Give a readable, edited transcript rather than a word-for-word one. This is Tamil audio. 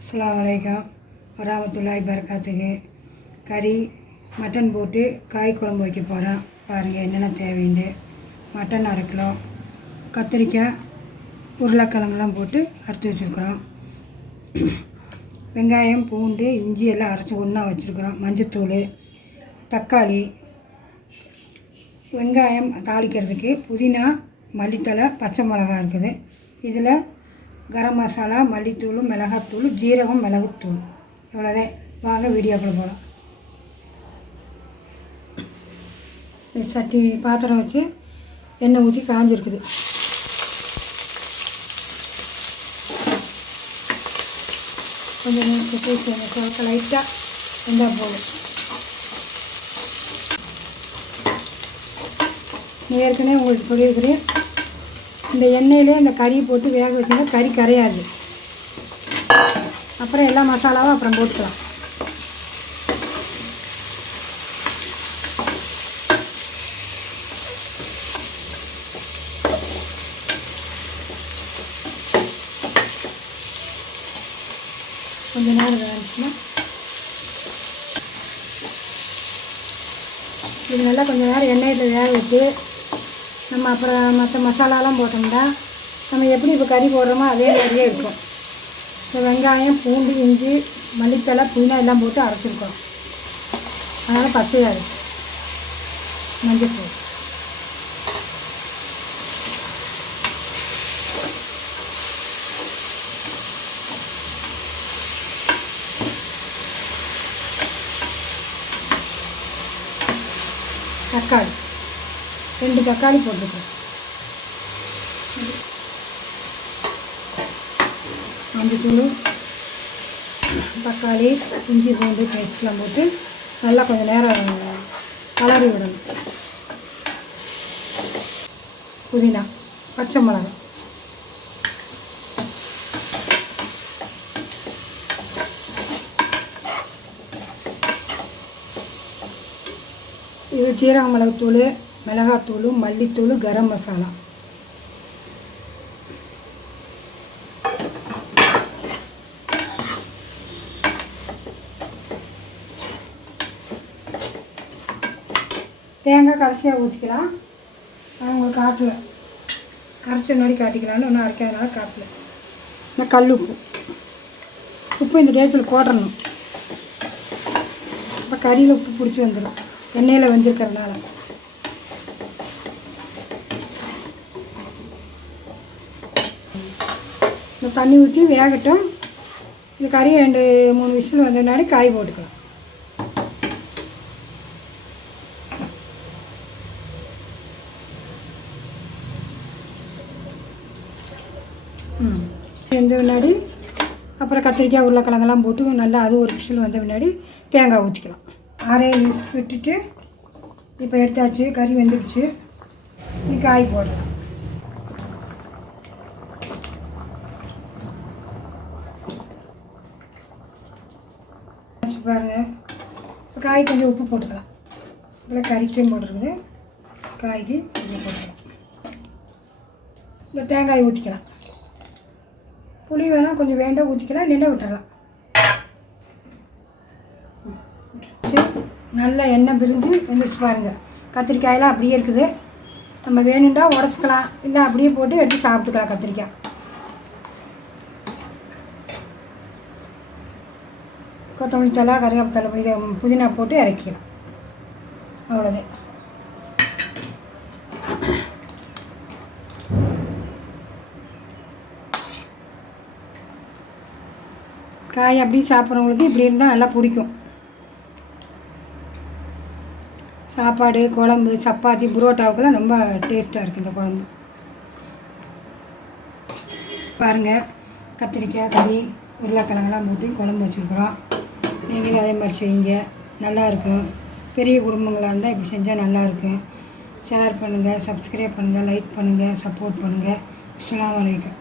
அஸ்ஸலாமு அலைக்கும் வரஹ்மத்துல்லாஹி பரக்காத்துஹு. கறி மட்டன் போட்டு காய் குழம்பு வைக்க போகிறோம். பாருங்கள் என்னென்ன தேவைண்டு. மட்டன் 1/2 கிலோ, கத்திரிக்காய் உருளைக்கிழங்குலாம் போட்டு அறுத்து வச்சுருக்குறோம். வெங்காயம் பூண்டு இஞ்சி எல்லாம் அரைச்சி ஒன்றா வச்சுருக்குறோம். மஞ்சத்தூள், தக்காளி, வெங்காயம் தாளிக்கிறதுக்கு புதினா, மல்லித்தழை, பச்சை மிளகாய் இருக்குது. இதில் கரம் மசாலா, மல்லித்தூள், மிளகாத்தூள், ஜீரகம், மிளகுத்தூள் இவ்வளோதான். வாங்க வீடியோக்குள்ள போகலாம். சட்டி பாத்திரம் வச்சு எண்ணெய் ஊற்றி காஞ்சிருக்குது. கொஞ்சம் நேரத்துக்கு லைட்டாக வெந்தால் போதும். ஏற்கனவே உங்களுக்கு சொல்லியிருக்கிறேன், இந்த எண்ணெயிலே இந்த கறியை போட்டு வேக வச்சுன்னா கறி கரையாது. அப்புறம் எல்லா மசாலாவும் அப்புறம் போட்டுக்கலாம். கொஞ்சம் நேரம் வேணுச்சுன்னா இது நல்லா கொஞ்சம் நேரம் எண்ணெயில் வேக வச்சு நம்ம அப்புறம் மற்ற மசாலாலாம் போட்டோம்னா நம்ம எப்படி இப்போ கறி போடுறோமோ அதே மாதிரியே இருக்கும். இப்போ வெங்காயம் பூண்டு இஞ்சி மல்லித்தழை புதினா எல்லாம் போட்டு அரைச்சிருக்கோம். அதனால் பச்சையாக இருக்குது. மஞ்சள் தக்காளி 2 தக்காளி போட்டுருக்கோம். மஞ்சத்தூள், தக்காளி, இஞ்சி பூண்டு பேஸ்ட்லாம் போட்டு நல்லா கொஞ்சம் நேரம் கலரி விடணும். புதினா, பச்சை மிளகாய், இது ஜீரக மிளகுத்தூள், மிளகாத்தூள், மல்லித்தூள், கரம் மசாலா. தேங்காய் கடைசியாக ஊற்றிக்கலாம். நான் உங்களுக்கு காட்டல, கரைச்ச மாதிரி காட்டிக்கலான்னு ஒன்றும் அரைக்காதனால காட்டல. இந்த கல் உப்பு இந்த டேஸ்ட்டில் போட்டுறணும். இப்போ கறியில் உப்பு பிடிச்சி வந்துடும் எண்ணெயில் வெந்திருக்கிறதுனால. இந்த தண்ணி ஊற்றி வேகட்டும். இந்த கறி 2-3 விசில் வந்த முன்னாடி காய் போட்டுக்கலாம். வெந்த முன்னாடி அப்புறம் கத்திரிக்காய் உருளைக்கிழங்கெல்லாம் போட்டு நல்லா அது ஒரு விசில் வந்த முன்னாடி தேங்காய் ஊற்றிக்கலாம். 6 விசில் விட்டுட்டு இப்போ எடுத்தாச்சு. கறி வெந்துடுச்சு. நீ காய் போடலாம். பாருங்கள், இப்போ காய் கொஞ்சம் உப்பு போட்டுக்கலாம். இப்போ கறிக்கும் போட்டுருக்குது. காய்க்கு கொஞ்சம் போட்டுக்கலாம். இந்த தேங்காய் ஊற்றிக்கலாம். புளி வேணால் கொஞ்சம் வேண்டாம் ஊற்றிக்கலாம், நின்று விட்டுடலாம். நல்லா எண்ணெய் பிரிஞ்சு வெந்துச்சு பாருங்கள். கத்திரிக்காயெல்லாம் அப்படியே இருக்குது. நம்ம வேணுண்டா உடச்சிக்கலாம், இல்லை அப்படியே போட்டு எடுத்து சாப்பிட்டுக்கலாம். கத்திரிக்காய் கொத்தமல்லி தழை, கருவேப்பிலை, புதினா போட்டு இறக்கிக்கலாம். அவ்வளோதான். காய் அப்படி சாப்பிட்றவங்களுக்கு இப்படி இருந்தால் நல்லா பிடிக்கும். சாப்பாடு, குழம்பு, சப்பாத்தி, புரோட்டாவுக்கெல்லாம் ரொம்ப டேஸ்ட்டாக இருக்குது இந்த குழம்பு. பாருங்கள், கத்திரிக்காய், கறி, உருளைக்கிழங்கெல்லாம் போட்டு குழம்பு வச்சுருக்குறோம். நீங்களும் அதே மாதிரி செய்யுங்க, நல்லாயிருக்கும். பெரிய குடும்பங்களாக இருந்தால் இப்படி செஞ்சால் நல்லாயிருக்கும். ஷேர் பண்ணுங்கள், சப்ஸ்கிரைப் பண்ணுங்கள், லைக் பண்ணுங்கள், சப்போர்ட் பண்ணுங்கள். அஸ்ஸலாமு அலைக்கும்.